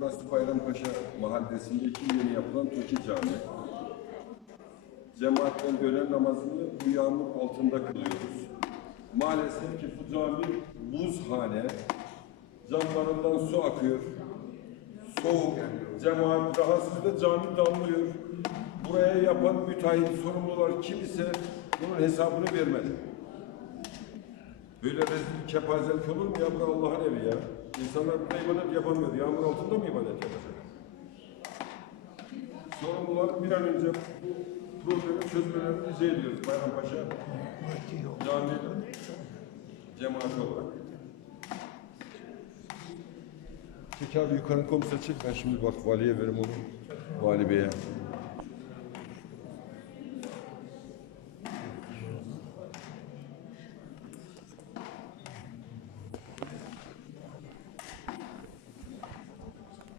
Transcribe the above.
Burası Bayrampaşa mahallesindeki yeni yapılan Toki Camii. Cemaatten öğlen namazını bu yağmur altında kılıyoruz. Maalesef ki bu cami buzhane. Camlarından su akıyor. Soğuk. Cemaat rahatsız da cami damlıyor. Buraya yapan müteahhit sorumlular kim ise bunun hesabını vermedi. Böyle rezil kepazelik olur mu ya? Bu Allah'ın evi ya. İnsanlar burada ibadet yapamıyor. Yağmur altında mı ibadet yapacak? Sorumlular bir an önce bu problemi çözmelerini rica ediyoruz Bayrampaşa Cami cemaati olarak. Çek abi yukarı komiser çek. Ben şimdi bak valiye verim onu. Vali beye.